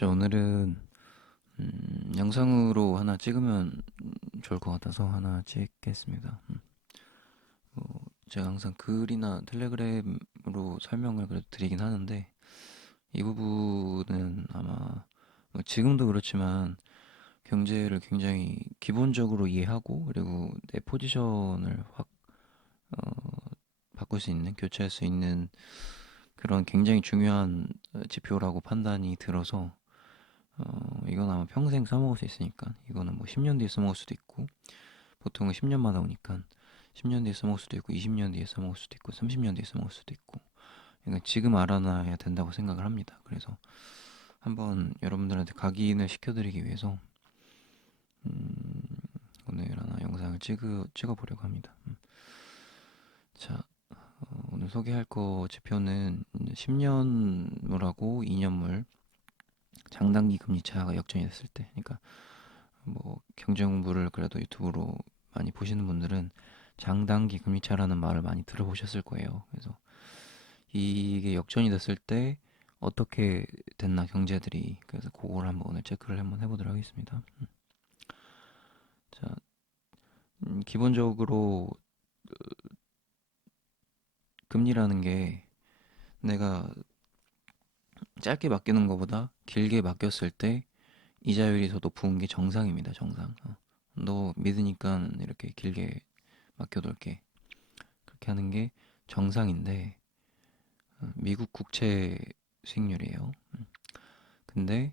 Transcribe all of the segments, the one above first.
오늘은 영상으로 하나 찍으면 좋을 것 같아서 하나 찍겠습니다. 제가 항상 글이나 텔레그램으로 설명을 그래도 드리긴 하는데 이 부분은 아마 뭐 지금도 그렇지만 경제를 굉장히 기본적으로 이해하고 그리고 내 포지션을 확 바꿀 수 있는 교체할 수 있는 그런 굉장히 중요한 지표라고 판단이 들어서 이건 아마 평생 써먹을 수 있으니까 이거는 뭐 10년 뒤에 써먹을 수도 있고 보통은 10년마다 오니까 10년 뒤에 써먹을 수도 있고 20년 뒤에 써먹을 수도 있고 30년 뒤에 써먹을 수도 있고 그러니까 지금 알아놔야 된다고 생각을 합니다. 그래서 한번 여러분들한테 각인을 시켜드리기 위해서 오늘 하나 영상을 찍어보려고 합니다. 자, 오늘 소개할 거 지표는 10년물하고 2년물 장단기 금리 차가 역전이 됐을 때 그러니까 뭐 경제 공부를 그래도 유튜브로 많이 보시는 분들은 장단기 금리차라는 말을 많이 들어보셨을 거예요. 그래서 이게 역전이 됐을 때 어떻게 됐나 경제들이 그래서 그걸 한번 오늘 체크를 한번 해보도록 하겠습니다. 자, 기본적으로 금리라는 게 내가 짧게 맡기는 것보다 길게 맡겼을 때 이자율이 더 높은 게 정상입니다. 정상. 너 믿으니까 이렇게 길게 맡겨둘게. 그렇게 하는 게 정상인데 미국 국채 수익률이에요. 근데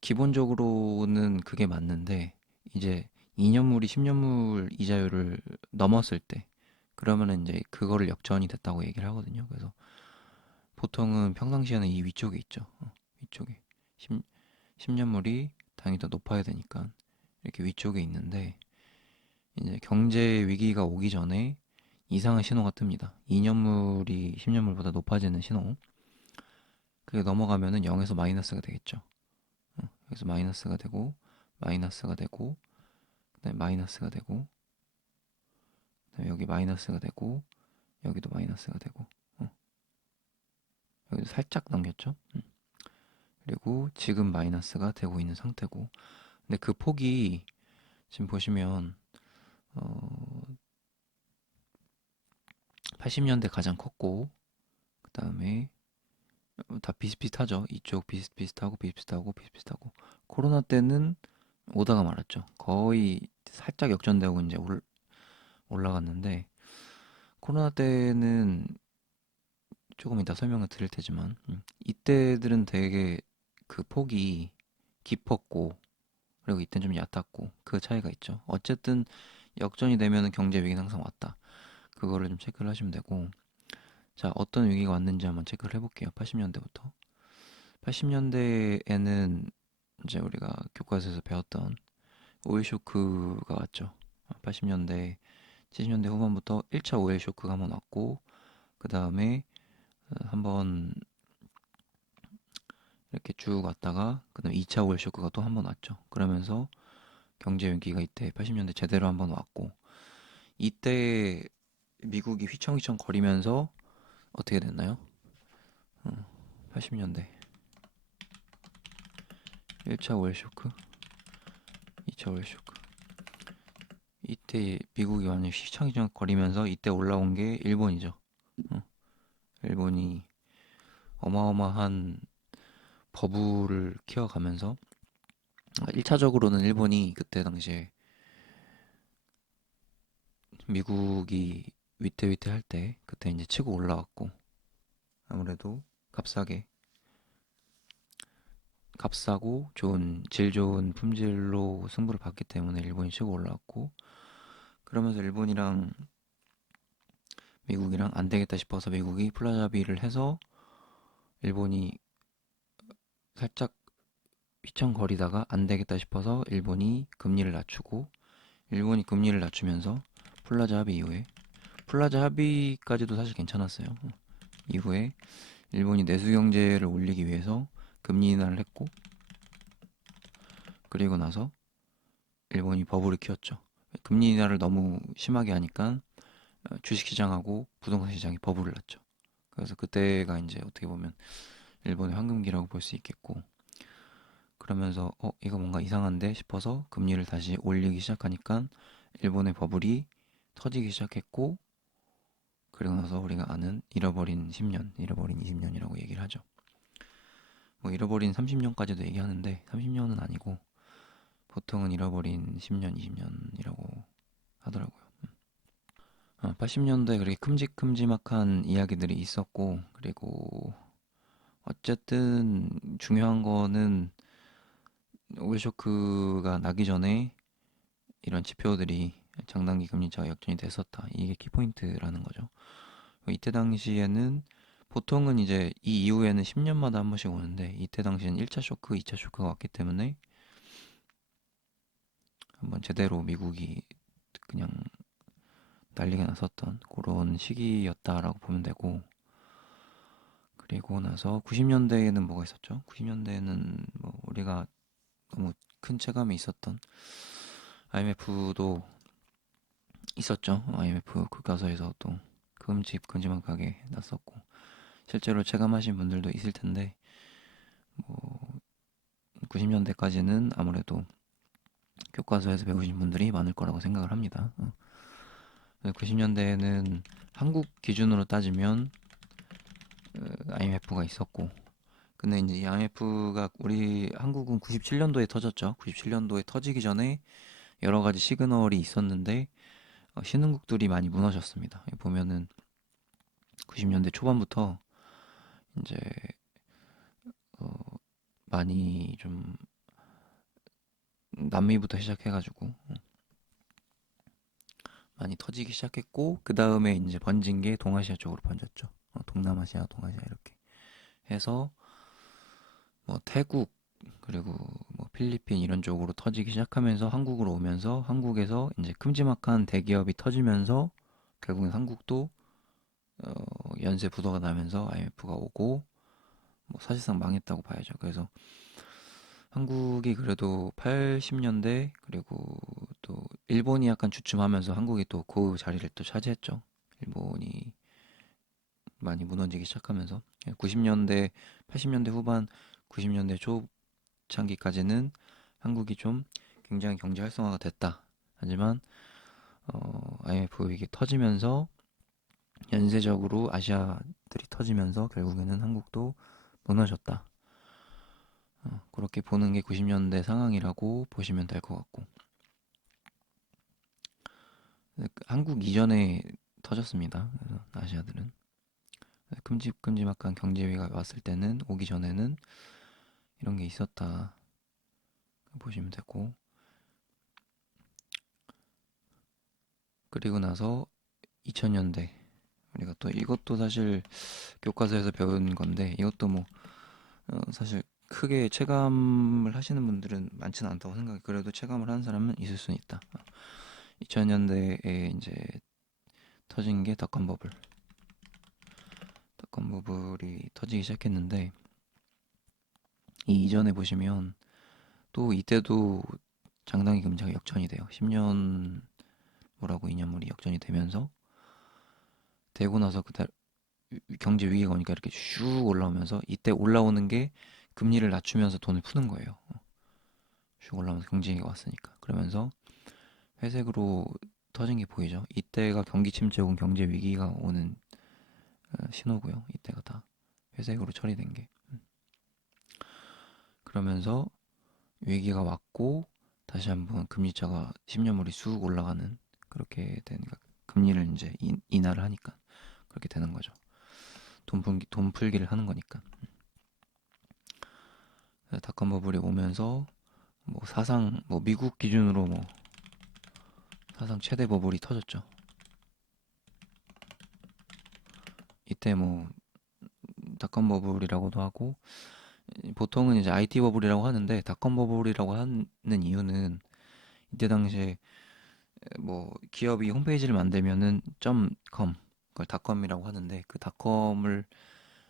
기본적으로는 그게 맞는데 이제 2년물이 10년물 이자율을 넘었을 때 그러면은 이제 그거를 역전이 됐다고 얘기를 하거든요. 그래서 보통은 평상시에는 이 위쪽에 있죠. 위쪽에 10, 년물이 당연히 더 높아야 되니까 이렇게 위쪽에 있는데 이제 경제 위기가 오기 전에 이상한 신호가 뜹니다. 2년물이 10년물보다 높아지는 신호. 그게 넘어가면은 0에서 마이너스가 되겠죠. 여기서 마이너스가 되고 마이너스가 되고 그다음에 마이너스가 되고 그다음에 여기 마이너스가 되고 여기도 마이너스가 되고 어, 여기도 살짝 넘겼죠. 그리고 지금 마이너스가 되고 있는 상태고 근데 그 폭이 지금 보시면 어, 80년대 가장 컸고 그다음에 다 비슷비슷하죠. 이쪽 비슷비슷하고 비슷비슷하고 비슷비슷하고 코로나 때는 오다가 말았죠. 거의 살짝 역전되고 이제 올라갔는데 코로나 때는 조금 이따 설명을 드릴 테지만 이때들은 되게 그 폭이 깊었고 그리고 이때는 좀 얕았고 그 차이가 있죠. 어쨌든 역전이 되면 경제 위기는 항상 왔다. 그거를 좀 체크를 하시면 되고 자 어떤 위기가 왔는지 한번 체크를 해볼게요. 80년대부터 80년대에는 이제 우리가 교과서에서 배웠던 오일 쇼크가 왔죠. 80년대 70년대 후반부터 1차 오일 쇼크가 한번 왔고 그 다음에 한번 이렇게 쭉 왔다가 그다음에 2차 오일 쇼크가 또 한 번 왔죠. 그러면서 경제 위기가 이때 80년대 제대로 한번 왔고 이때 미국이 휘청휘청 거리면서 어떻게 됐나요? 80년대 1차 오일 쇼크, 2차 오일 쇼크. 이때 미국이 완전 휘청휘청 거리면서 이때 올라온 게 일본이죠. 어, 일본이 어마어마한 버블을 키워가면서 1차적으로는 일본이 그때 당시에 미국이 위태위태할 때 그때 이제 치고 올라왔고 아무래도 값싸게 값싸고 좋은 질 좋은 품질로 승부를 봤기 때문에 일본이 치고 올라왔고 그러면서 일본이랑 미국이랑 안 되겠다 싶어서 미국이 플라자비를 해서 일본이 살짝 휘청거리다가 안 되겠다 싶어서 일본이 금리를 낮추고 일본이 금리를 낮추면서 플라자 합의 이후에 플라자 합의까지도 사실 괜찮았어요. 이후에 일본이 내수 경제를 올리기 위해서 금리 인하를 했고 그리고 나서 일본이 버블을 키웠죠. 금리 인하를 너무 심하게 하니까 주식시장하고 부동산 시장이 버블을 났죠. 그래서 그때가 이제 어떻게 보면 일본의 황금기라고 볼 수 있겠고, 그러면서 이거 뭔가 이상한데 싶어서 금리를 다시 올리기 시작하니까 일본의 버블이 터지기 시작했고, 그리고 나서 우리가 아는 잃어버린 10년, 잃어버린 20년이라고 얘기를 하죠. 뭐 잃어버린 30년까지도 얘기하는데 30년은 아니고 보통은 잃어버린 10년, 20년이라고 하더라고요. 80년대에 그렇게 큼직큼직한 이야기들이 있었고, 그리고 어쨌든 중요한 거는 오일 쇼크가 나기 전에 이런 지표들이 장단기 금리차가 역전이 됐었다. 이게 키포인트라는 거죠. 이때 당시에는 보통은 이제 이 이후에는 10년마다 한 번씩 오는데 이때 당시에는 1차 쇼크, 2차 쇼크가 왔기 때문에 한번 제대로 미국이 그냥 난리가 났었던 그런 시기였다라고 보면 되고, 그리고 나서 90년대에는 뭐가 있었죠? 90년대에는 뭐 우리가 너무 큰 체감이 있었던 IMF도 있었죠. IMF 교과서에서 또 큼직큼직하게 났었고 실제로 체감하신 분들도 있을 텐데, 뭐 90년대까지는 아무래도 교과서에서 배우신 분들이 많을 거라고 생각을 합니다. 90년대에는 한국 기준으로 따지면 IMF가 있었고, 근데 이제 이 IMF가 우리 한국은 97년도에 터졌죠. 97년도에 터지기 전에 여러 가지 시그널이 있었는데 신흥국들이 많이 무너졌습니다. 보면은 90년대 초반부터 이제 어, 많이 좀 남미부터 시작해가지고 많이 터지기 시작했고, 그 다음에 이제 번진 게 동아시아 쪽으로 번졌죠. 동남아시아, 동아시아 이렇게 해서 뭐 태국, 그리고 뭐 필리핀 이런 쪽으로 터지기 시작하면서 한국으로 오면서 한국에서 이제 큼지막한 대기업이 터지면서 결국엔 한국도 연쇄 부도가 나면서 IMF가 오고 뭐 사실상 망했다고 봐야죠. 그래서 한국이 그래도 80년대 그리고 또 일본이 약간 주춤하면서 한국이 또 그 자리를 또 차지했죠. 일본이 많이 무너지기 시작하면서 90년대, 80년대 후반, 90년대 초창기까지는 한국이 좀 굉장히 경제 활성화가 됐다. 하지만 IMF 위기 터지면서 연쇄적으로 아시아들이 터지면서 결국에는 한국도 무너졌다. 그렇게 보는 게 90년대 상황이라고 보시면 될 것 같고, 한국 이전에 터졌습니다. 그래서 아시아들은 큼직큼직한 경제 위기가 왔을 때는 오기 전에는 이런 게 있었다 보시면 되고, 그리고 나서 2000년대 우리가 또 이것도 사실 교과서에서 배운 건데 이것도 뭐 사실 크게 체감을 하시는 분들은 많지는 않다고 생각해. 그래도 체감을 하는 사람은 있을 수는 있다. 2000년대에 이제 터진 게 닷컴 버블이 터지기 시작했는데, 이 이전에 보시면 또 이때도 장단기 금리가 역전이 돼요. 10년 뭐라고 2년물이 역전이 되면서 되고 나서 그달 경제 위기가 오니까 이렇게 슉 올라오면서 이때 올라오는 게 금리를 낮추면서 돈을 푸는 거예요. 슉 올라오면서 경제 위기가 왔으니까. 그러면서 회색으로 터진 게 보이죠. 이때가 경기 침체 혹은 경제 위기가 오는 신호고요. 이때가 다 회색으로 처리된 게. 그러면서 위기가 왔고 다시 한번 금리차가 10년물이 쑥 올라가는 그렇게 되니까 금리를 이제 인하를 하니까 그렇게 되는 거죠. 돈 풀기를 하는 거니까. 닷컴 버블이 오면서 뭐 사상 뭐 미국 기준으로 뭐 사상 최대 버블이 터졌죠. 이때 뭐 닷컴 버블이라고도 하고 보통은 이제 IT 버블이라고 하는데 닷컴 버블이라고 하는 이유는 이때 당시에 뭐 기업이 홈페이지를 만들면은 .com 그걸 닷컴이라고 하는데 그 닷컴을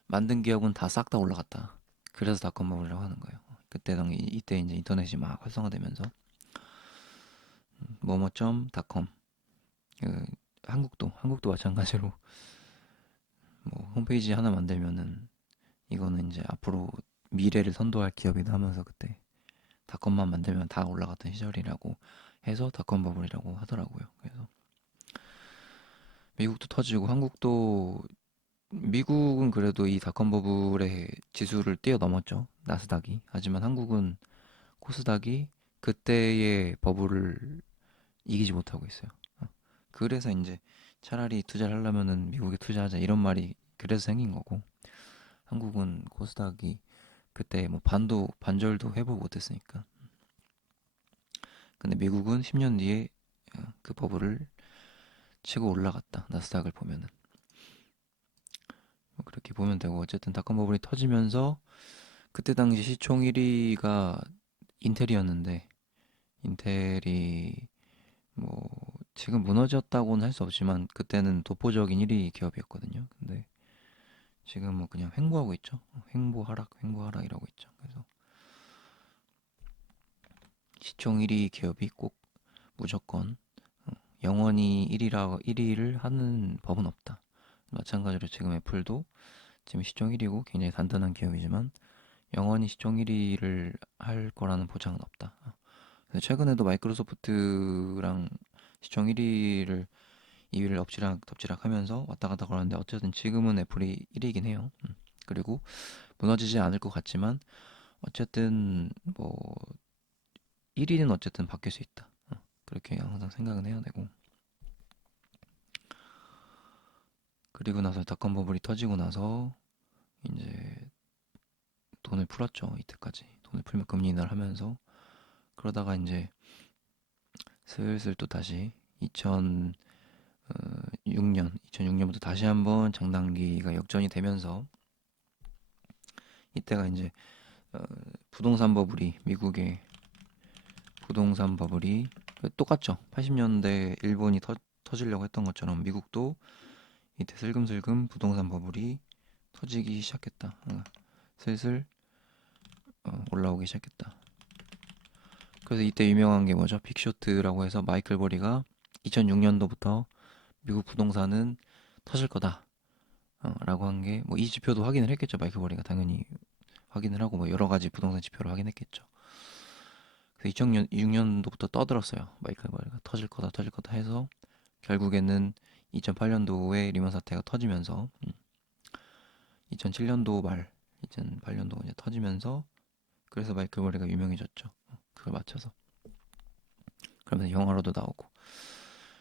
만든 기업은 다 싹 다 올라갔다. 그래서 닷컴 버블이라고 하는 거예요. 그때 당시 이때 이제 인터넷이 막 활성화되면서 뭐뭐.닷컴 그 한국도 마찬가지로 뭐 홈페이지 하나 만들면은 이거는 이제 앞으로 미래를 선도할 기업이다 하면서 그때 닷컴만 만들면 다 올라갔던 시절이라고 해서 닷컴 버블이라고 하더라고요. 그래서 미국도 터지고 한국도 미국은 그래도 이 닷컴 버블의 지수를 뛰어넘었죠. 나스닥이. 하지만 한국은 코스닥이 그때의 버블을 이기지 못하고 있어요. 어. 그래서 이제 차라리 투자를 하려면은 미국에 투자하자 이런 말이 그래서 생긴 거고 한국은 코스닥이 그때 뭐 반절도 회복 못했으니까. 근데 미국은 10년 뒤에 그 버블을 치고 올라갔다. 나스닥을 보면은 뭐 그렇게 보면 되고 어쨌든 닷컴 버블이 터지면서 그때 당시 시총 1위가 인텔이었는데 인텔이 뭐 지금 무너졌다고는 할 수 없지만 그때는 독보적인 1위 기업이었거든요. 근데 지금 뭐 그냥 횡보하고 있죠. 횡보 하락이라고 있죠. 그래서 시총 1위 기업이 꼭 무조건 영원히 1위를 하는 법은 없다. 마찬가지로 지금 애플도 지금 시총 1위고 굉장히 단단한 기업이지만 영원히 시총 1위를 할 거라는 보장은 없다. 최근에도 마이크로소프트랑 시총 1위를 2위를 엎치락 하면서 왔다 갔다 걸었는데 어쨌든 지금은 애플이 1위이긴 해요. 그리고 무너지지 않을 것 같지만 어쨌든 뭐 1위는 어쨌든 바뀔 수 있다. 그렇게 항상 생각은 해야 되고 그리고 나서 닷컴 버블이 터지고 나서 이제 돈을 풀었죠. 이때까지 돈을 풀면 금리 인하를 하면서 그러다가 이제 슬슬 또 다시 2006년부터 다시 한번 장단기가 역전이 되면서 이때가 이제 어, 부동산 버블이 미국의 부동산 버블이 똑같죠. 80년대 일본이 터지려고 했던 것처럼 미국도 이때 슬금슬금 부동산 버블이 터지기 시작했다. 슬슬 올라오기 시작했다. 그래서 이때 유명한 게 뭐죠? 빅쇼트라고 해서 마이클 버리가 2006년도부터 미국 부동산은 터질 거다. 라고 한 게 뭐 이 지표도 확인을 했겠죠. 마이클 버리가 당연히 확인을 하고 뭐 여러 가지 부동산 지표를 확인했겠죠. 그래서 2006년도부터 떠들었어요. 마이클 버리가 터질 거다 해서 결국에는 2008년도에 리먼 사태가 터지면서 2007년도 말 2008년도 이제 터지면서 그래서 마이클 버리가 유명해졌죠. 그걸 맞춰서 그러면 영화로도 나오고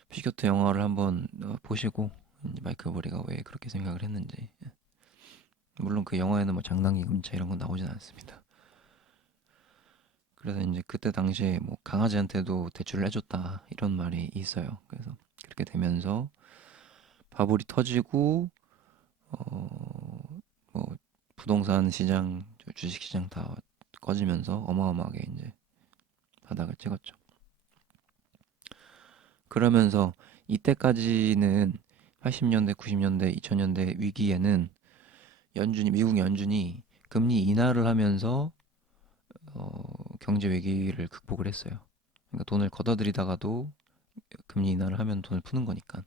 피겨트 영화를 한번 보시고 마이클 버리가 왜 그렇게 생각을 했는지 물론 그 영화에는 뭐 장난기 금차 이런 건 나오진 않습니다. 그래서 이제 그때 당시에 뭐 강아지한테도 대출을 해줬다 이런 말이 있어요. 그래서 그렇게 되면서 바불이 터지고 뭐 부동산 시장, 주식 시장 다 꺼지면서 어마어마하게 이제 바닥을 찍었죠. 그러면서 이때까지는 80년대, 90년대, 2000년대 위기에는 미국 연준이 금리 인하를 하면서 경제 위기를 극복을 했어요. 그러니까 돈을 걷어들이다가도 금리 인하를 하면 돈을 푸는 거니까.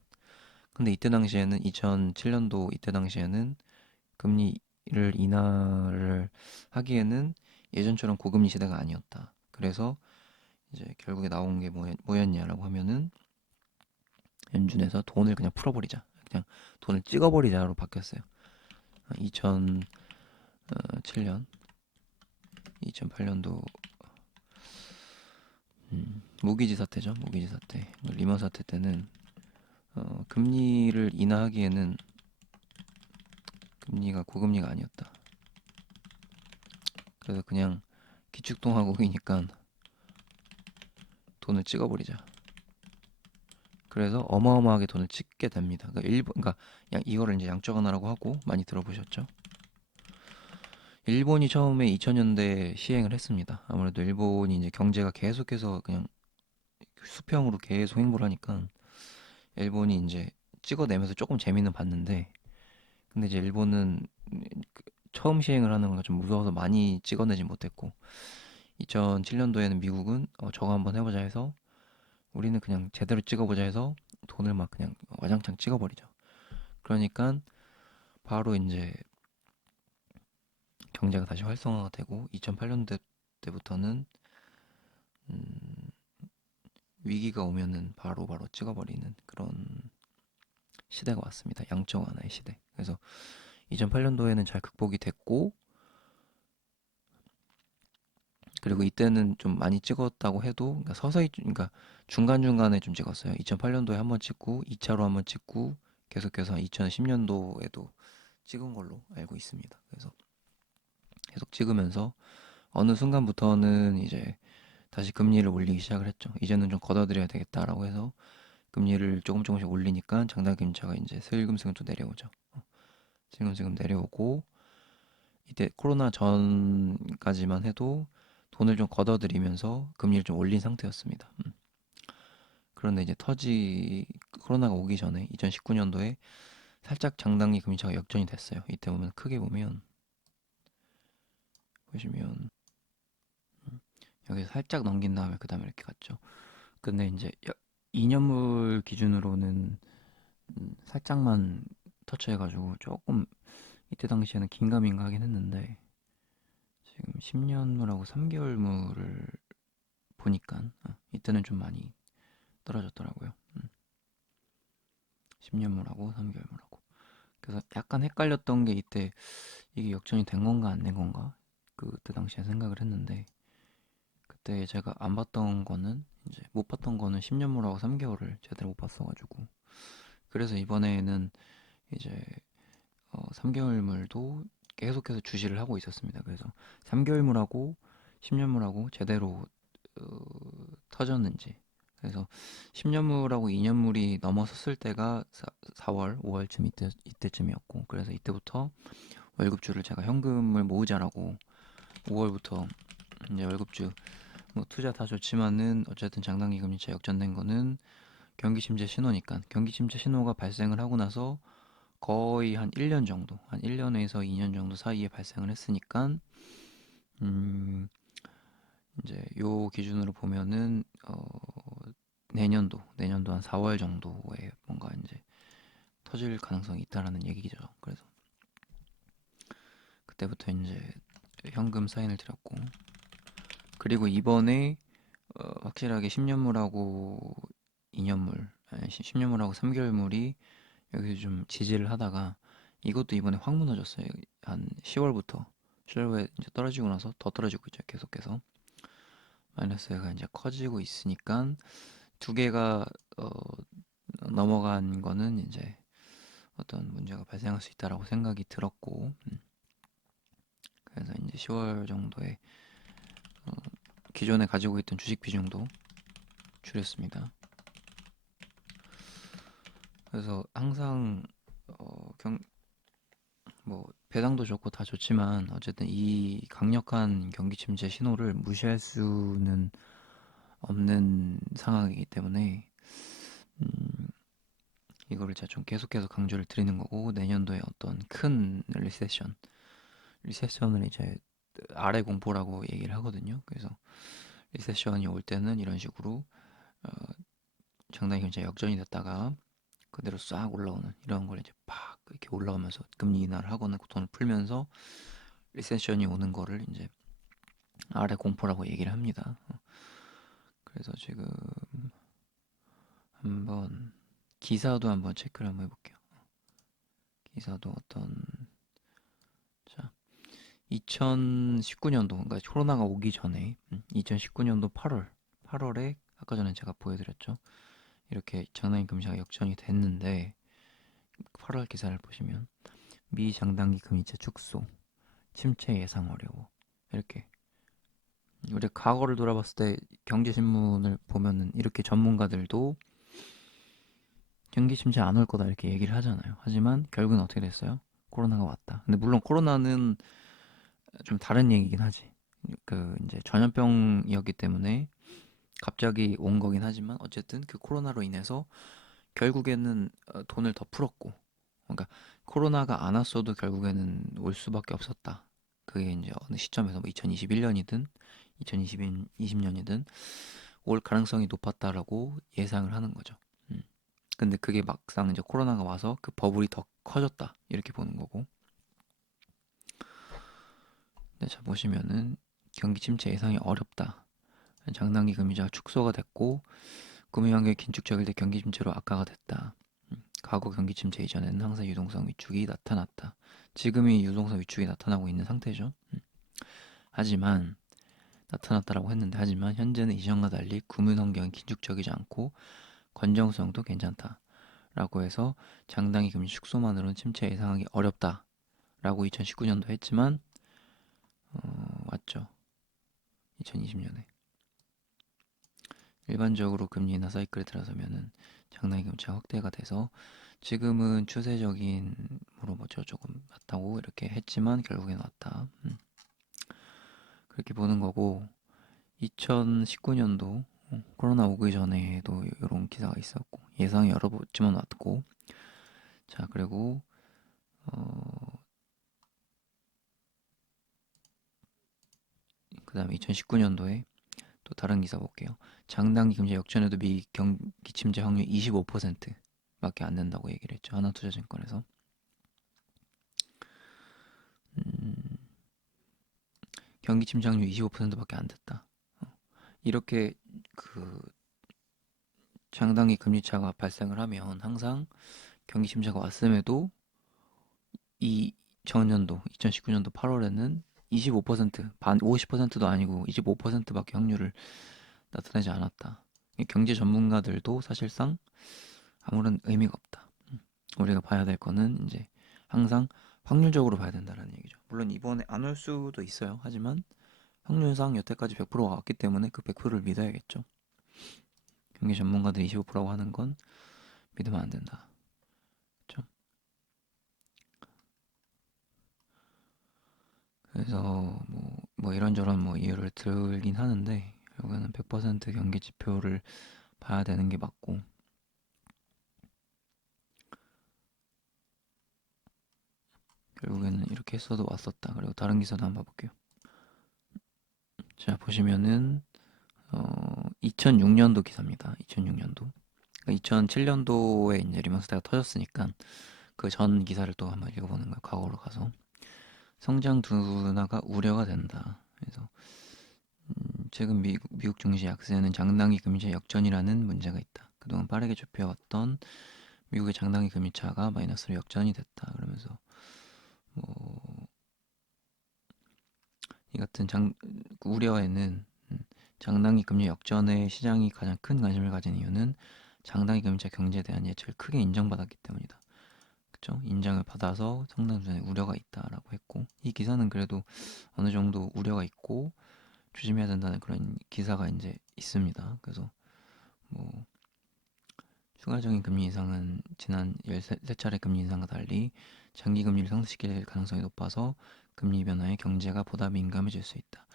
근데 이때 당시에는 2007년도 이때 당시에는 금리를 인하를 하기에는 예전처럼 고금리 시대가 아니었다. 그래서 이제 결국에 나온 게 뭐였냐라고 하면은 연준에서 돈을 그냥 풀어버리자. 그냥 돈을 찍어버리자로 바뀌었어요. 2007년, 2008년도 모기지 사태죠. 모기지 사태. 리먼 사태 때는 금리를 인하하기에는 금리가 고금리가 아니었다. 그래서 그냥 기축통화국이니까 돈을 찍어버리자. 그래서 어마어마하게 돈을 찍게 됩니다. 그러니까 이거를 이제 양적 완화라고 하고 많이 들어보셨죠? 일본이 처음에 2000년대 시행을 했습니다. 아무래도 일본이 이제 경제가 계속해서 그냥 수평으로 계속 횡보를 하니까 일본이 이제 찍어내면서 조금 재미는 봤는데 근데 이제 일본은 처음 시행을 하는 거가 좀 무서워서 많이 찍어내지 못했고 2007년도에는 미국은 저거 한번 해보자 해서 우리는 그냥 제대로 찍어보자 해서 돈을 막 그냥 와장창 찍어버리죠. 그러니까 바로 이제 경제가 다시 활성화가 되고 2008년도 때부터는 음, 위기가 오면은 바로바로 찍어버리는 그런 시대가 왔습니다. 양적 완화의 시대. 그래서 2008년도에는 잘 극복이 됐고, 그리고 이때는 좀 많이 찍었다고 해도 그러니까 서서히 그러니까 중간중간에 좀 찍었어요. 2008년도에 한번 찍고 2차로 한번 찍고 계속해서 2010년도에도 찍은 걸로 알고 있습니다. 그래서 계속 찍으면서 어느 순간부터는 이제 다시 금리를 올리기 시작을 했죠. 이제는 좀 걷어들여야 되겠다라고 해서 금리를 조금씩 올리니까 장단기금리차가 이제 슬금슬금 또 내려오죠. 슬금슬금 내려오고 이때 코로나 전까지만 해도 돈을 좀 걷어들이면서 금리를 좀 올린 상태였습니다. 그런데 이제 코로나가 오기 전에 2019년도에 살짝 장단기 금리차가 역전이 됐어요. 이때 보면 크게 보시면 여기서 살짝 넘긴 다음에 그 다음에 이렇게 갔죠. 근데 이제 2년물 기준으로는 살짝만 터치해가지고 조금 이때 당시에는 긴가민가 하긴 했는데 지금 10년물하고 3개월물을 보니까 이때는 좀 많이 떨어졌더라고요. 10년물하고 3개월물하고. 그래서 약간 헷갈렸던 게 이때 이게 역전이 된 건가 안 된 건가 그때 당시에 생각을 했는데 그때 제가 안 봤던 거는 이제 못 봤던 거는 10년물하고 3개월을 제대로 못 봤어가지고 그래서 이번에는 이제 3개월물도 계속해서 주시를 하고 있었습니다. 그래서 3개월물하고 10년물하고 제대로 어, 터졌는지 그래서 10년물하고 2년물이 넘어섰을 때가 4월, 5월쯤 이때쯤이었고 그래서 이때부터 월급주를 제가 현금을 모으자라고 5월부터 이제 월급주 뭐 투자 다 좋지만은 어쨌든 장단기 금리차 역전된 거는 경기 침체 신호니까 경기 침체 신호가 발생을 하고 나서 거의 한 1년 정도, 한 1년에서 2년 정도 사이에 발생을 했으니까 음, 이제 요 기준으로 보면은 내년도 한 4월 정도에 뭔가 이제 터질 가능성이 있다라는 얘기죠. 그래서 그때부터 이제 현금 사인을 드렸고 그리고 이번에 확실하게 10년물하고 2년물, 아니 10년물하고 3개월물이 여기서 좀 지지를 하다가 이것도 이번에 확 무너졌어요. 한 10월부터 10월에 이제 떨어지고 나서 더 떨어지고 있죠. 계속해서 마이너스가 이제 커지고 있으니까 두 개가 어, 넘어간 거는 이제 어떤 문제가 발생할 수 있다라고 생각이 들었고 그래서 이제 10월 정도에 어, 기존에 가지고 있던 주식 비중도 줄였습니다. 그래서 항상 뭐 배당도 좋고 다 좋지만 어쨌든 이 강력한 경기 침체 신호를 무시할 수는 없는 상황이기 때문에 음, 이거를 제가 좀 계속해서 강조를 드리는 거고 내년도에 어떤 큰 리세션을 이제 아래 공포라고 얘기를 하거든요. 그래서 리세션이 올 때는 이런 식으로 어, 상당히 굉장히 역전이 됐다가 그대로 싹 올라오는 이런 걸 이제 팍 이렇게 올라오면서 금리 인하를 하거나 돈을 풀면서 리세션이 오는 거를 이제 아래 공포라고 얘기를 합니다. 그래서 지금 한번 기사도 한번 체크를 한번 해볼게요. 기사도 자 2019년도 그러니까 코로나가 오기 전에 2019년도 8월에 아까 전에 제가 보여드렸죠. 이렇게 장단기 금리가 역전이 됐는데 8월 기사를 보시면 미 장단기 금리차 축소 침체 예상 어려워 이렇게 우리 과거를 돌아봤을 때 경제신문을 보면은 이렇게 전문가들도 경기 침체 안 올 거다 이렇게 얘기를 하잖아요. 하지만 결국은 어떻게 됐어요? 코로나가 왔다. 근데 물론 코로나는 좀 다른 얘기긴 하지. 그 이제 전염병이었기 때문에 갑자기 온 거긴 하지만 어쨌든 그 코로나로 인해서 결국에는 돈을 더 풀었고 그러니까 코로나가 안 왔어도 결국에는 올 수밖에 없었다. 그게 이제 어느 시점에서 뭐 2021년이든 2020년이든 올 가능성이 높았다라고 예상을 하는 거죠. 음. 근데 그게 막상 이제 코로나가 와서 그 버블이 더 커졌다. 이렇게 보는 거고. 네, 자 보시면은 경기 침체 예상이 어렵다. 장단기 금리가 축소가 됐고 금융 환경이 긴축적일 때 경기 침체로 악화가 됐다. 과거 경기 침체 이전에는 항상 유동성 위축이 나타났다. 지금이 유동성 위축이 나타나고 있는 상태죠. 하지만 나타났다라고 했는데 하지만 현재는 이전과 달리 금융 환경이 긴축적이지 않고 건전성도 괜찮다. 라고 해서 장단기 금리 축소만으로는 침체 예상하기 어렵다라고 2019년도 했지만 왔죠. 2020년에 일반적으로 금리나 사이클에 들어서면은 장단기 금리가 확대가 돼서 지금은 추세적인 뭐로 뭐죠 조금 왔다고 이렇게 했지만 결국엔 왔다. 그렇게 보는 거고 2019년도 코로나 오기 전에도 이런 기사가 있었고 예상이 여러 번쯤은 왔고 자 그리고 그 다음에 2019년도에 또 다른 기사 볼게요. 장단기 금리 역전에도 미 경기 침체 확률 25%밖에 안 된다고 얘기를 했죠. 하나투자증권에서. 음, 경기 침체 확률 25%밖에 안 됐다. 이렇게 그 장단기 금리 차가 발생을 하면 항상 경기 침체가 왔음에도 이 전년도 2019년도 8월에는 25%반 50%도 아니고 25%밖에 확률을 나타내지 않았다. 경제 전문가들도 사실상 아무런 의미가 없다. 우리가 봐야 될 거는 이제 항상 확률적으로 봐야 된다는 얘기죠. 물론 이번에 안 올 수도 있어요. 하지만 확률상 여태까지 100%가 왔기 때문에 그 100%를 믿어야겠죠. 경제 전문가들이 25%라고 하는 건 믿으면 안 된다. 그렇죠? 그래서 뭐 이런저런 뭐 이유를 들긴 하는데 결국에는 100% 경기 지표를 봐야 되는 게 맞고 결국에는 이렇게 했어도 왔었다. 그리고 다른 기사도 한번 봐볼게요. 자 보시면은 2006년도 기사입니다. 2006년도. 2007년도에 이제 리먼 스타가 터졌으니까 그 전 기사를 또 한번 읽어보는 거예요. 과거로 가서 성장 둔화가 우려가 된다. 그래서 최근 미국 증시 약세는 장단기 금리차 역전이라는 문제가 있다. 그동안 빠르게 좁혀왔던 미국의 장단기 금리차가 마이너스로 역전이 됐다. 그러면서 뭐 이 같은 우려에는 장단기 금리 역전의 시장이 가장 큰 관심을 가진 이유는 장단기 금리차 경제에 대한 예측을 크게 인정받았기 때문이다. 그쵸? 인정을 받아서 상당수의 우려가 있다라고 했고 이 기사는 그래도 어느 정도 우려가 있고 조심해야 된다는 그런 기사가 이제 있습니다. 그래서 뭐 추가적인 금리 인상은 지난 13차례 금리 인상과 달리 장기 금리를 상승시킬 가능성이 높아서 금리 변화에 경제가 보다 민감해질 수 있다.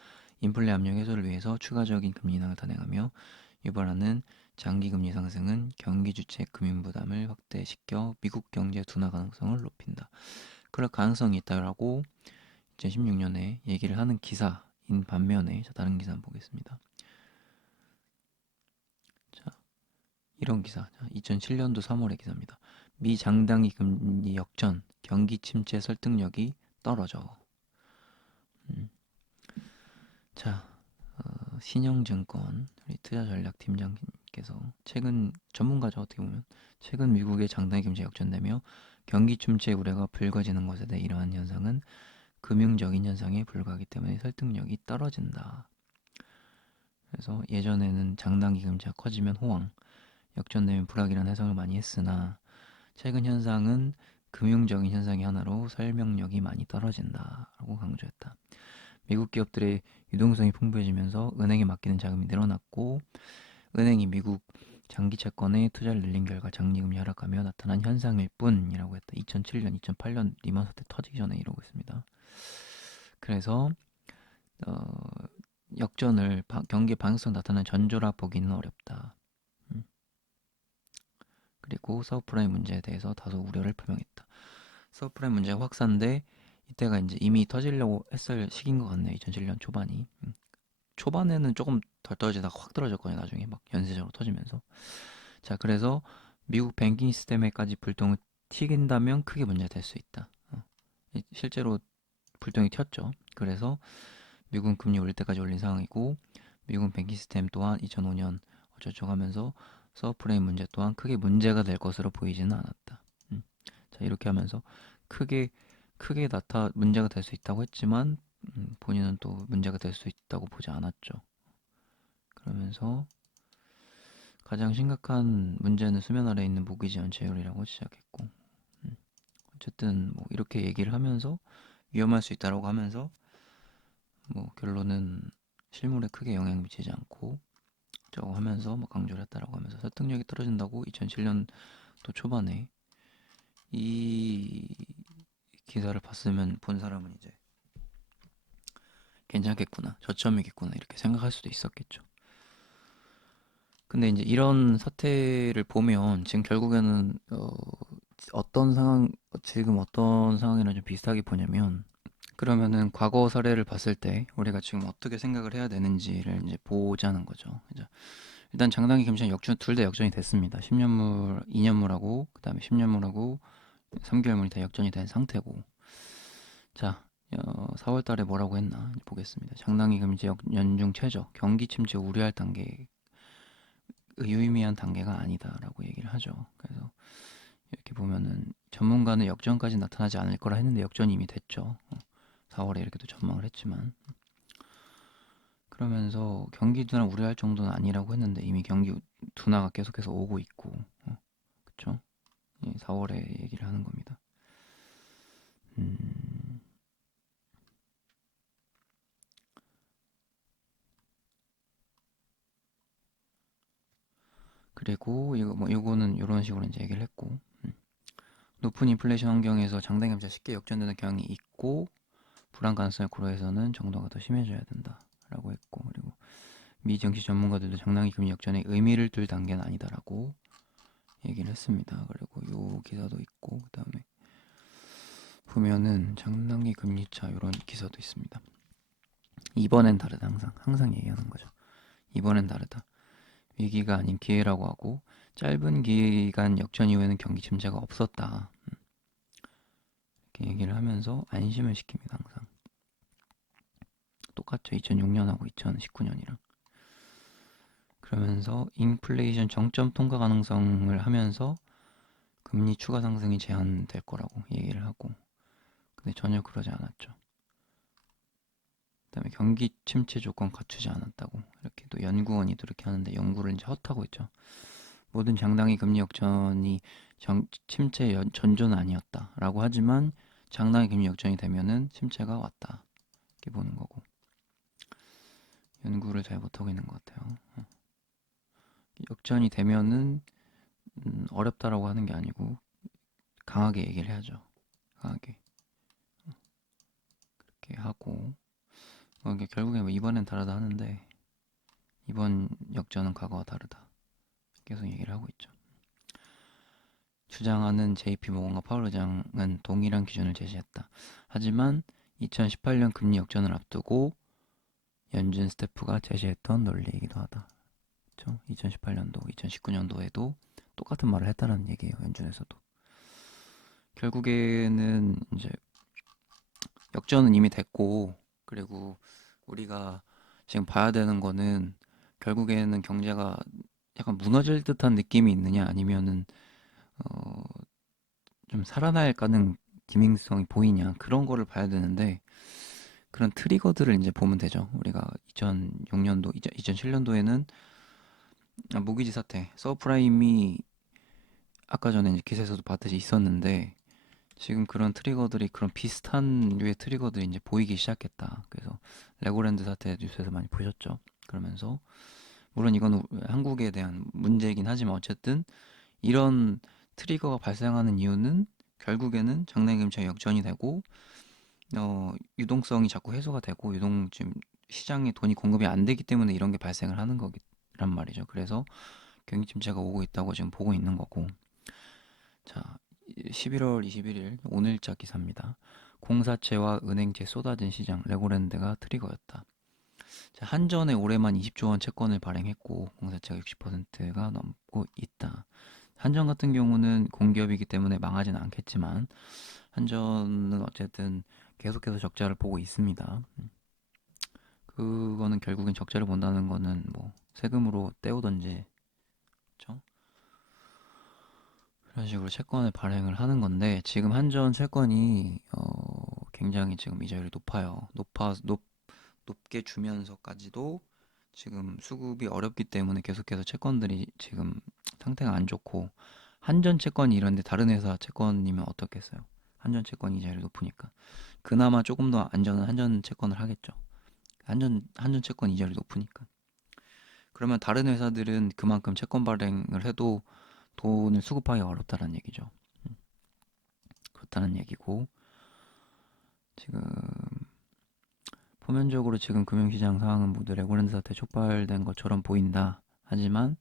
인플레 압력 해소를 위해서 추가적인 금리 인상을 단행하며 유발하는 장기 금리 상승은 경기 주체 금융 부담을 확대시켜 미국 경제 둔화 가능성을 높인다. 그럴 가능성이 있다라고 2016년에 얘기를 하는 기사인 반면에 다른 기사 한번 보겠습니다. 자, 이런 기사. 2007년도 3월의 기사입니다. 미 장단기 금리 역전, 경기 침체 설득력이 떨어져. 음, 자, 신영증권 우리 투자전략팀장님께서 최근 전문가죠 어떻게 보면 최근 미국의 장단기 금리 역전되며 경기 침체 우려가 불거지는 것에 대해 이러한 현상은 금융적인 현상에 불과하기 때문에 설득력이 떨어진다. 그래서 예전에는 장단기 금리가 커지면 호황, 역전되면 불확이라는 해석을 많이 했으나 최근 현상은 금융적인 현상의 하나로 설명력이 많이 떨어진다라고 강조했다. 미국 기업들의 유동성이 풍부해지면서 은행에 맡기는 자금이 늘어났고 은행이 미국 장기 채권에 투자를 늘린 결과 장기금리 하락하며 나타난 현상일 뿐이라고 했다. 2007년, 2008년 리먼 사태 터지기 전에 이러고 있습니다. 그래서 어, 역전을 경기 방향성 나타나는 전조라 보기는 어렵다. 음. 그리고 서브프라임 문제에 대해서 다소 우려를 표명했다. 서브프라임 문제가 확산돼 이때가 이제 이미 터지려고 했을 시기인 것 같네요. 2007년 초반이. 초반에는 조금 덜 떨어지다가 확 떨어졌거든요. 나중에 막 연쇄적으로 터지면서. 자, 그래서 미국 뱅킹 시스템에까지 불똥을 튀긴다면 크게 문제가 될 수 있다. 실제로 불똥이 튀었죠. 그래서 미국 금리 올릴 때까지 올린 상황이고 미국 뱅킹 시스템 또한 2005년 어쩌고저쩌고 하면서 서브프라임 문제 또한 크게 문제가 될 것으로 보이지는 않았다. 자, 이렇게 하면서 크게 문제가 될 수 있다고 했지만 본인은 또 문제가 될 수 있다고 보지 않았죠. 그러면서 가장 심각한 문제는 수면 아래에 있는 무기지원 채율이라고 시작했고 어쨌든 뭐 이렇게 얘기를 하면서 위험할 수 있다라고 하면서 뭐 결론은 실물에 크게 영향 미치지 않고 저거 하면서 뭐 강조를 했다라고 하면서 설득력이 떨어진다고 2007년도 초반에 이 기사를 봤으면 본 사람은 이제 괜찮겠구나, 저점이겠구나 이렇게 생각할 수도 있었겠죠. 근데 이제 이런 사태를 보면 지금 결국에는 어떤 상황, 지금 어떤 상황이랑 좀 비슷하게 보냐면 그러면은 과거 사례를 봤을 때 우리가 지금 어떻게 생각을 해야 되는지를 이제 보자는 거죠. 이제 일단 장단기 금시장 역전 둘 다 역전이 됐습니다. 10년물, 2년물하고 그다음에 10년물하고 3개월물이 다 역전이 된 상태고 자 4월 달에 뭐라고 했나 보겠습니다. 장단기 금시 연중 최저 경기 침체 우려할 단계 유의미한 단계가 아니다라고 얘기를 하죠. 그래서 이렇게 보면은 전문가는 역전까지 나타나지 않을 거라 했는데 역전이 이미 됐죠. 4월에 이렇게도 전망을 했지만 그러면서 경기 둔화 우려할 정도는 아니라고 했는데 이미 경기 둔화가 계속해서 오고 있고 그쵸? 4월에 얘기를 하는 겁니다. 음, 그리고 이거 뭐 이거는 이런 식으로 이제 얘기를 했고 높은 인플레이션 환경에서 장단 금리가 쉽게 역전되는 경향이 있고 불안 가능성을 고려해서는 정도가 더 심해져야 된다라고 했고 그리고 미 정치 전문가들도 장단기 금리 역전에 의미를 둘 단계는 아니다라고 얘기를 했습니다. 그리고 요 기사도 있고 그다음에 보면은 장단기 금리차 이런 기사도 있습니다. 이번엔 다르다 항상 얘기하는 거죠. 이번엔 다르다. 위기가 아닌 기회라고 하고 짧은 기간 역전 이후에는 경기 침체가 없었다. 이렇게 얘기를 하면서 안심을 시킵니다. 항상 똑같죠. 2006년하고 2019년이랑 그러면서 인플레이션 정점 통과 가능성을 하면서 금리 추가 상승이 제한될 거라고 얘기를 하고 근데 전혀 그러지 않았죠. 그다음에 경기 침체 조건 갖추지 않았다고 이렇게 또 연구원이 또 이렇게 하는데 연구를 이제 헛하고 있죠. 모든 장당의 금리 역전이 침체 전조는 아니었다라고 하지만 장당의 금리 역전이 되면은 침체가 왔다 이렇게 보는 거고 연구를 잘 못하고 있는 것 같아요. 역전이 되면은 어렵다라고 하는 게 아니고 강하게 얘기를 해야죠. 강하게 이렇게 하고 이게 결국에 뭐 이번엔 다르다 하는데 이번 역전은 과거와 다르다 계속 얘기를 하고 있죠. 주장하는 JP모건과 파월 의장은 동일한 기준을 제시했다. 하지만 2018년 금리 역전을 앞두고 연준 스태프가 제시했던 논리이기도 하다. 그렇죠? 2018년도, 2019년도에도 똑같은 말을 했다는 얘기예요. 연준에서도. 결국에는 이제 역전은 이미 됐고 그리고 우리가 지금 봐야 되는 거는 결국에는 경제가 약간 무너질 듯한 느낌이 있느냐 아니면은 어, 좀 살아날 가능성이 보이냐 그런 거를 봐야 되는데 그런 트리거들을 이제 보면 되죠. 우리가 2006년도, 2007년도에는 모기지 사태, 서프라임이 아까 전에 이제 기사에서도 봤듯이 있었는데 지금 그런 트리거들이 그런 비슷한 류의 트리거들이 이제 보이기 시작했다. 그래서 레고랜드 사태 뉴스에서 많이 보셨죠. 그러면서 물론 이건 한국에 대한 문제이긴 하지만 어쨌든 이런 트리거가 발생하는 이유는 결국에는 장내 금융 역전이 되고 유동성이 자꾸 해소가 되고 지금 시장에 돈이 공급이 안 되기 때문에 이런 게 발생을 하는 거란 말이죠. 그래서 경기 침체가 오고 있다고 지금 보고 있는 거고. 자, 11월 21일 오늘자 기사입니다. 공사채와 은행채 쏟아진 시장 레고랜드가 트리거였다. 자, 한전에 올해만 20조 원 채권을 발행했고 공사채가 60%가 넘고 있다. 한전 같은 경우는 공기업이기 때문에 망하진 않겠지만 한전은 어쨌든 계속해서 적자를 보고 있습니다. 그거는 결국엔 적자를 본다는 거는 뭐 세금으로 떼오던지, 그렇죠? 그런 식으로 채권을 발행을 하는 건데, 지금 한전 채권이 굉장히 지금 이자율이 높아요. 높게 주면서까지도 지금 수급이 어렵기 때문에 계속해서 채권들이 지금 상태가 안 좋고, 한전 채권이 이런데 다른 회사 채권이면 어떻겠어요? 한전 채권 이자율이 높으니까 그나마 조금 더 안전한 한전 채권을 하겠죠. 한전 채권 이자율이 높으니까. 그러면 다른 회사들은 그만큼 채권 발행을 해도 돈을 수급하기가 어렵다는 얘기죠. 음, 그렇다는 얘기고, 지금 표면적으로 지금 금융시장 상황은 모두 레고랜드 사태 촉발된 것처럼 보인다. 하지만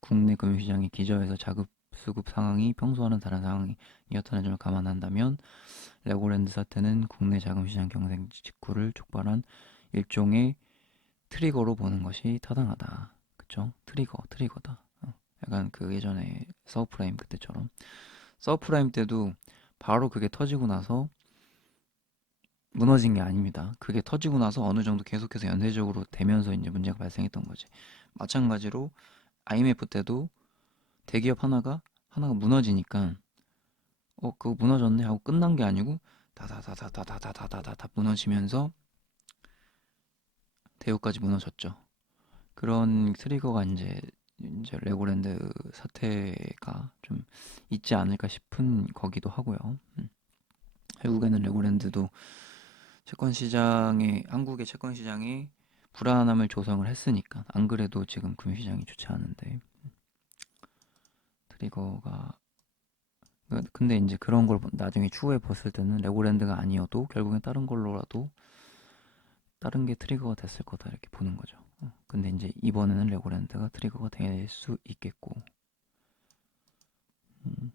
국내 금융시장이 기저에서 자급 수급 상황이 평소와는 다른 상황이었다는 점을 감안한다면 레고랜드 사태는 국내 자금시장 경쟁 직후를 촉발한 일종의 트리거로 보는 것이 타당하다. 그쵸? 트리거다. 약간 그 예전에 서브프라임 그때처럼. 서브프라임 때도 바로 그게 터지고 나서 무너진 게 아닙니다. 그게 터지고 나서 어느 정도 계속해서 연쇄적으로 되면서 이제 문제가 발생했던 거지. 마찬가지로 IMF 때도 대기업 하나가 무너지니까 그거 무너졌네 하고 끝난 게 아니고 다다다다다다다다다다 무너지면서 대우까지 무너졌죠. 그런 트리거가 이제 레고랜드 사태가 좀 있지 않을까 싶은 거기도 하고요. 결국에는 레고랜드도 한국의 채권 시장에 불안함을 조성을 했으니까, 안 그래도 지금 금융시장이 좋지 않은데 트리거가, 근데 이제 그런 걸 나중에 추후에 봤을 때는 레고랜드가 아니어도 결국엔 다른 걸로라도 다른 게 트리거가 됐을 거다 이렇게 보는 거죠. 근데 이제 이번에는 레고랜드가 트리거가 될 수 있겠고, 음,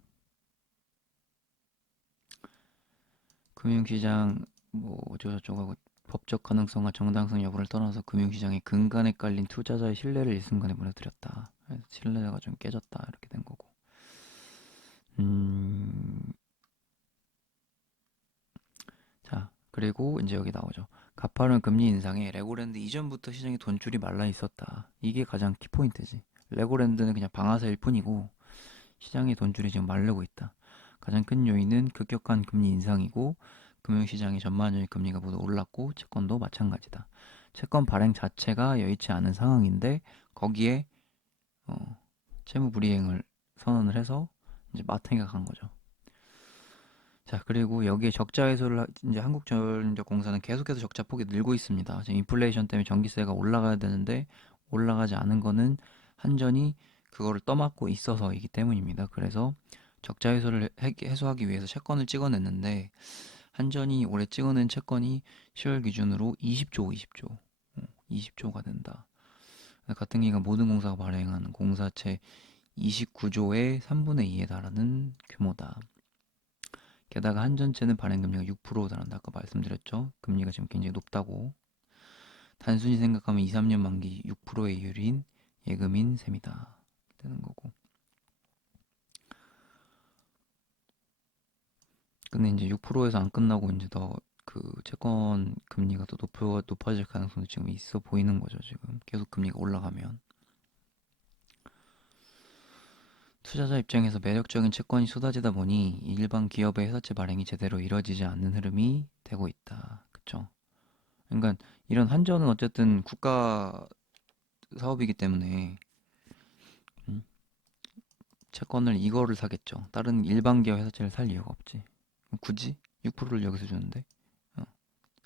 금융시장 뭐 어쩌고저쩌고 하고 법적 가능성과 정당성 여부를 떠나서 금융시장의 근간에 깔린 투자자의 신뢰를 일순간에 무너뜨렸다. 그래서 신뢰가 좀 깨졌다 이렇게 된 거고. 음, 자, 그리고 이제 여기 나오죠. 가파른 금리 인상에 레고랜드 이전부터 시장에 돈줄이 말라 있었다. 이게 가장 키포인트지. 레고랜드는 그냥 방아쇠일 뿐이고 시장의 돈줄이 지금 마르고 있다. 가장 큰 요인은 급격한 금리 인상이고 금융시장의 전반적인 금리가 모두 올랐고 채권도 마찬가지다. 채권 발행 자체가 여의치 않은 상황인데 거기에 어, 채무 불이행을 선언을 해서 이제 마탱이가 간 거죠. 자, 그리고 여기에 적자 해소를 이제 한국전력공사는 계속해서 적자 폭이 늘고 있습니다. 지금 인플레이션 때문에 전기세가 올라가야 되는데 올라가지 않은 거는 한전이 그거를 떠맡고 있어서이기 때문입니다. 그래서 적자 해소를 해소하기 위해서 채권을 찍어냈는데 한전이 올해 찍어낸 채권이 10월 기준으로 20조가 된다. 같은 기간 모든 공사가 발행한 공사채 29조의 3분의 2에 달하는 규모다. 게다가 한전채는 발행금리가 6%에 달한다. 아까 말씀드렸죠. 금리가 지금 굉장히 높다고. 단순히 생각하면 2, 3년 만기 6%의 이율인 예금인 셈이다. 되는 거고. 근데 이제 6%에서 안 끝나고 이제 더 그 채권 금리가 더 높아질 가능성도 지금 있어 보이는 거죠. 지금 계속 금리가 올라가면. 투자자 입장에서 매력적인 채권이 쏟아지다 보니 일반 기업의 회사채 발행이 제대로 이뤄지지 않는 흐름이 되고 있다. 그쵸? 그러니까 이런 한전은 어쨌든 국가 사업이기 때문에 음, 채권을 이거를 사겠죠. 다른 일반 기업 회사채를 살 이유가 없지. 굳이 6%를 여기서 주는데 어,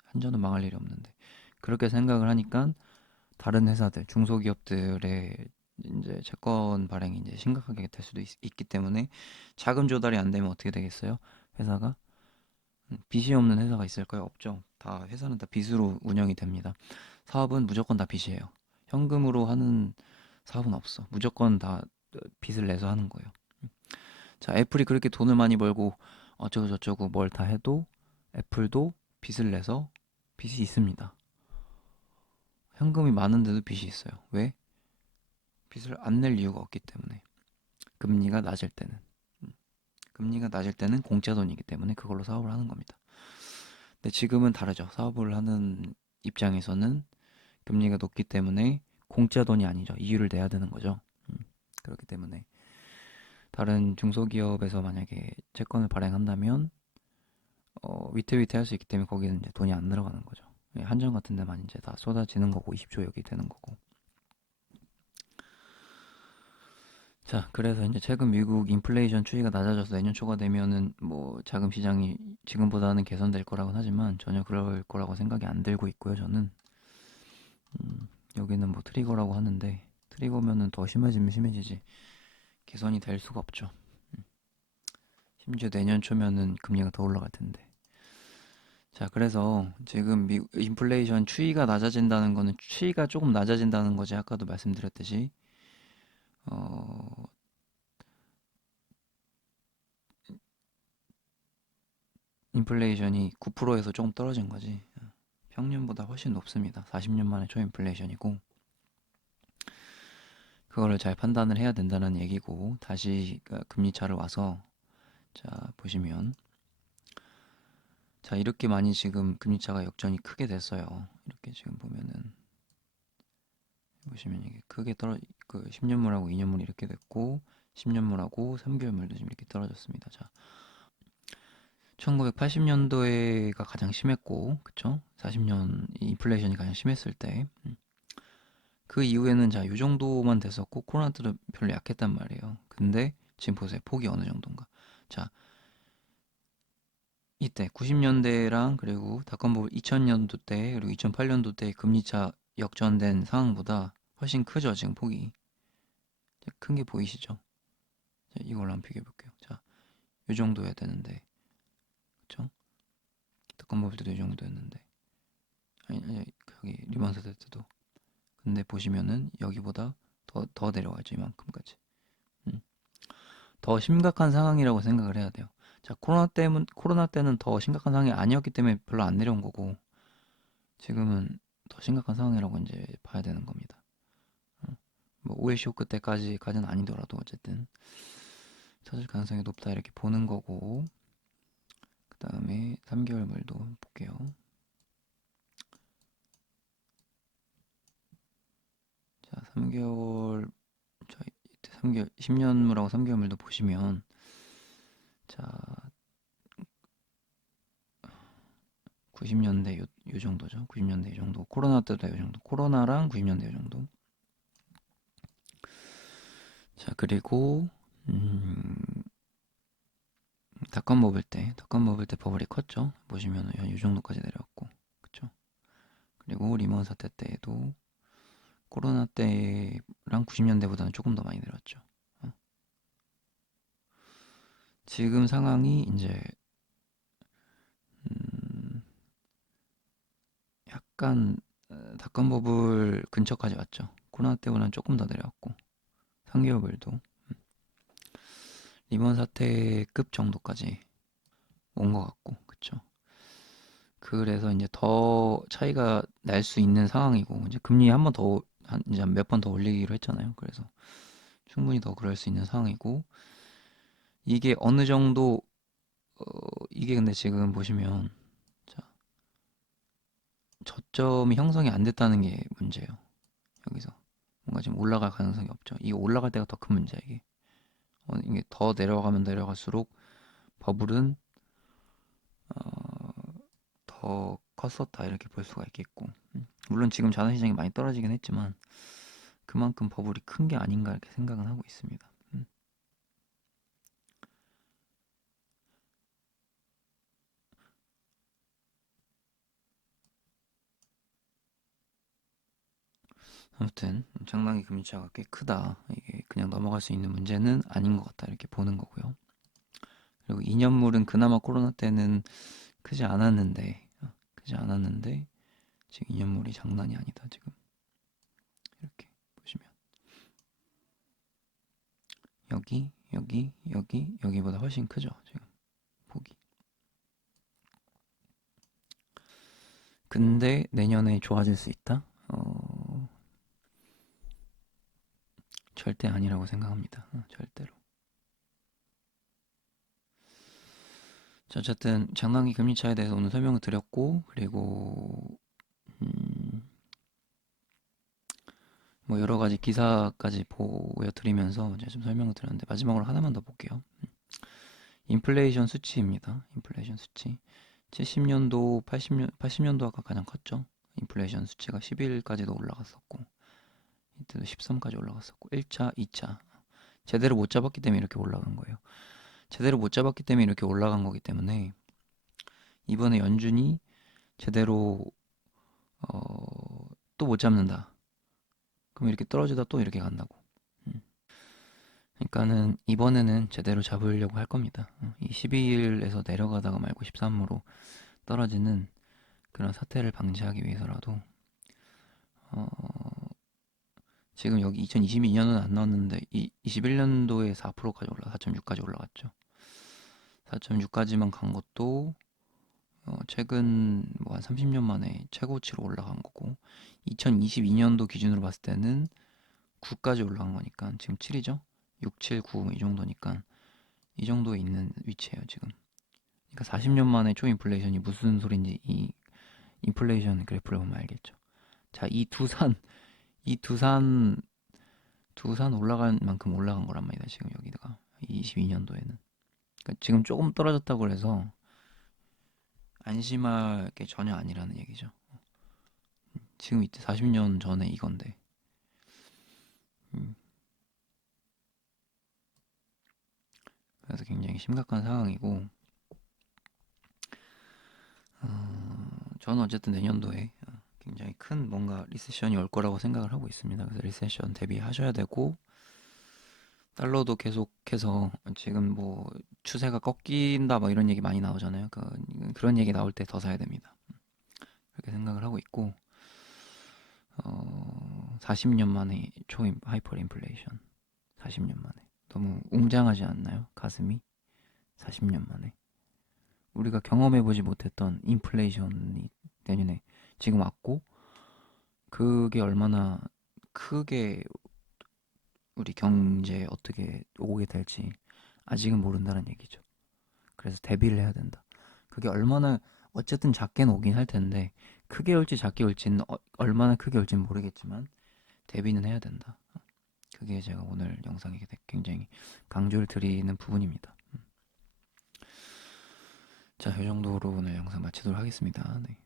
한전은 망할 일이 없는데 그렇게 생각을 하니까 다른 회사들, 중소기업들의 이제 채권 발행이 이제 심각하게 될 수도 있기 때문에 자금 조달이 안 되면 어떻게 되겠어요? 회사가 빚이 없는 회사가 있을까요? 없죠. 다 회사는 다 빚으로 운영이 됩니다. 사업은 무조건 다 빚이에요. 현금으로 하는 사업은 없어. 무조건 다 빚을 내서 하는 거예요. 자, 애플이 그렇게 돈을 많이 벌고 어쩌고 저쩌고 뭘 다 해도 애플도 빚을 내서 빚이 있습니다. 현금이 많은데도 빚이 있어요. 왜? 빚을 안 낼 이유가 없기 때문에. 금리가 낮을 때는. 금리가 낮을 때는 공짜 돈이기 때문에 그걸로 사업을 하는 겁니다. 근데 지금은 다르죠. 사업을 하는 입장에서는 금리가 높기 때문에 공짜 돈이 아니죠. 이율을 내야 되는 거죠. 음, 그렇기 때문에 다른 중소기업에서 만약에 채권을 발행한다면 위태위태할 수 있기 때문에 거기는 이제 돈이 안 들어가는 거죠. 예, 한전 같은 데만 이제 다 쏟아지는 거고 20조 여기 되는 거고. 자, 그래서 이제 최근 미국 인플레이션 추이가 낮아져서 내년 초가 되면은 뭐 자금 시장이 지금보다는 개선될 거라고는 하지만 전혀 그럴 거라고 생각이 안 들고 있고요. 저는 여기는 뭐 트리거라고 하는데 트리거면은 더 심해지면 심해지지 개선이 될 수가 없죠. 심지어 내년 초면은 금리가 더 올라갈 텐데. 자, 그래서 지금 인플레이션 추이가 낮아진다는 거는 추이가 조금 낮아진다는 거지. 아까도 말씀드렸듯이 어, 인플레이션이 9%에서 조금 떨어진 거지. 평년보다 훨씬 높습니다. 40년 만에 초인플레이션이고 그거를 잘 판단을 해야 된다는 얘기고 다시 금리 차를 와서 자 보시면 자 이렇게 많이 지금 금리 차가 역전이 크게 됐어요. 이렇게 지금 보시면 이게 크게 그 10년물하고 2년물이 이렇게 됐고 10년물하고 3개월물도 지금 이렇게 떨어졌습니다. 자 1980년도에가 가장 심했고 그쵸? 40년 인플레이션이 가장 심했을 때 그 이후에는 자, 요 정도만 됐었고 코로나 때도 별로 약했단 말이에요. 근데 지금 보세요. 폭이 어느 정도인가. 자, 이때 90년대랑 그리고 닷컴버블 2000년도 때 그리고 2008년도 때 금리차 역전된 상황보다 훨씬 크죠, 지금 폭이. 큰 게 보이시죠? 자, 이걸로 한번 비교해 볼게요. 자, 요 정도여야 되는데. 그쵸? 닷컴버블 때도 요 정도였는데. 아니, 여기 리만 사태 때도. 근데 보시면은 여기보다 더 내려가죠, 이만큼까지. 음. 더 심각한 상황이라고 생각을 해야 돼요. 자, 코로나 때는 더 심각한 상황이 아니었기 때문에 별로 안 내려온 거고, 지금은 더 심각한 상황이라고 이제 봐야 되는 겁니다. 뭐, 오일 쇼크 때까지는 아니더라도 어쨌든 터질 가능성이 높다 이렇게 보는 거고, 그 다음에 3개월물도 볼게요. 자, 3개월, 자, 이때 3개월, 10년물하고 3개월물도 보시면, 자, 90년대 요 정도죠. 90년대 요 정도. 코로나 때도 요 정도. 코로나랑 90년대 요 정도. 자, 그리고 닷컴 먹을 때 버블이 컸죠. 보시면은 이 정도까지 내려왔고, 그쵸? 그리고 리먼 사태 때에도 코로나 때랑 90년대보다는 조금 더 많이 내려왔죠. 어. 지금 상황이 이제 음, 약간 닷컴 버블 근처까지 왔죠. 코로나 때보다는 조금 더 내려왔고, 3개월물도 리먼 사태급 정도까지 온 것 같고, 그쵸? 그래서 이제 더 차이가 날 수 있는 상황이고 이제 금리 한 번 더 이제 몇 번 더 올리기로 했잖아요. 그래서 충분히 더 그럴 수 있는 상황이고 이게 어느 정도 어, 이게 근데 지금 보시면 자, 저점이 형성이 안 됐다는 게 문제예요. 여기서 뭔가 지금 올라갈 가능성이 없죠. 이게 올라갈 때가 더 큰 문제야 이게. 이게 더 내려가면 내려갈수록 버블은 어, 더 컸었다 이렇게 볼 수가 있겠고 물론 지금 자산시장이 많이 떨어지긴 했지만 그만큼 버블이 큰 게 아닌가 이렇게 생각은 하고 있습니다. 아무튼 상당히 금리차가 꽤 크다. 이게 그냥 넘어갈 수 있는 문제는 아닌 것 같다 이렇게 보는 거고요. 그리고 2년물은 그나마 코로나 때는 크지 않았는데 지금 2년물이 장난이 아니다 지금 이렇게 보시면 여기보다 훨씬 크죠 지금 폭이. 근데 내년에 좋아질 수 있다? 절대 아니라고 생각합니다. 절대로. 자, 어쨌든 장단기 금리 차에 대해서 오늘 설명을 드렸고, 그리고 음, 뭐 여러 가지 기사까지 보여드리면서 이제 좀 설명을 드렸는데 마지막으로 하나만 더 볼게요. 인플레이션 수치입니다. 인플레이션 수치. 70년도, 80년도가 가장 컸죠. 인플레이션 수치가 11까지도 올라갔었고, 이때도 13까지 올라갔었고, 1차, 2차. 제대로 못 잡았기 때문에 이렇게 올라간 거예요. 제대로 못 잡았기 때문에 이렇게 올라간 거기 때문에 이번에 연준이 제대로 또 못 잡는다. 그럼 이렇게 떨어지다 또 이렇게 간다고. 음. 그러니까는 이번에는 제대로 잡으려고 할 겁니다. 이 12일에서 내려가다가 말고 13으로 떨어지는 그런 사태를 방지하기 위해서라도 어, 지금 여기 2022년은 안 나왔는데 21년도에 4%까지 4.6까지 올라갔죠. 4.6까지만 간 것도 최근 뭐 한 30년 만에 최고치로 올라간 거고 2022년도 기준으로 봤을 때는 9까지 올라간 거니까 지금 7이죠? 6, 7, 9 이 정도니까 이 정도에 있는 위치예요 지금. 그러니까 40년 만에 초인플레이션이 무슨 소린지 이 인플레이션 그래프를 보면 알겠죠. 자, 이 두산 올라간 만큼 올라간 거란 말이다 지금 여기다가 22년도에는. 그러니까 지금 조금 떨어졌다고 해서 안심할 게 전혀 아니라는 얘기죠. 지금 이때 40년 전에 이건데. 음, 그래서 굉장히 심각한 상황이고, 저는 어쨌든 내년도에 굉장히 큰 뭔가 리세션이 올 거라고 생각을 하고 있습니다. 그래서 리세션 대비하셔야 되고, 달러도 계속해서 지금 뭐 추세가 꺾인다 뭐 이런 얘기 많이 나오잖아요. 그런 얘기 나올 때 더 사야 됩니다. 그렇게 생각을 하고 있고, 40년 만에 하이퍼 인플레이션. 40년 만에. 너무 웅장하지 않나요? 가슴이? 40년 만에. 우리가 경험해보지 못했던 인플레이션이 내년에 지금 왔고, 그게 얼마나 크게 우리 경제에 어떻게 오게 될지 아직은 모른다는 얘기죠. 그래서 대비를 해야 된다. 그게 얼마나 어쨌든 작게는 오긴 할 텐데 크게 올지 작게 올지는 얼마나 크게 올지는 모르겠지만 대비는 해야 된다. 그게 제가 오늘 영상에 굉장히 강조를 드리는 부분입니다. 자, 이 정도로 오늘 영상 마치도록 하겠습니다. 네.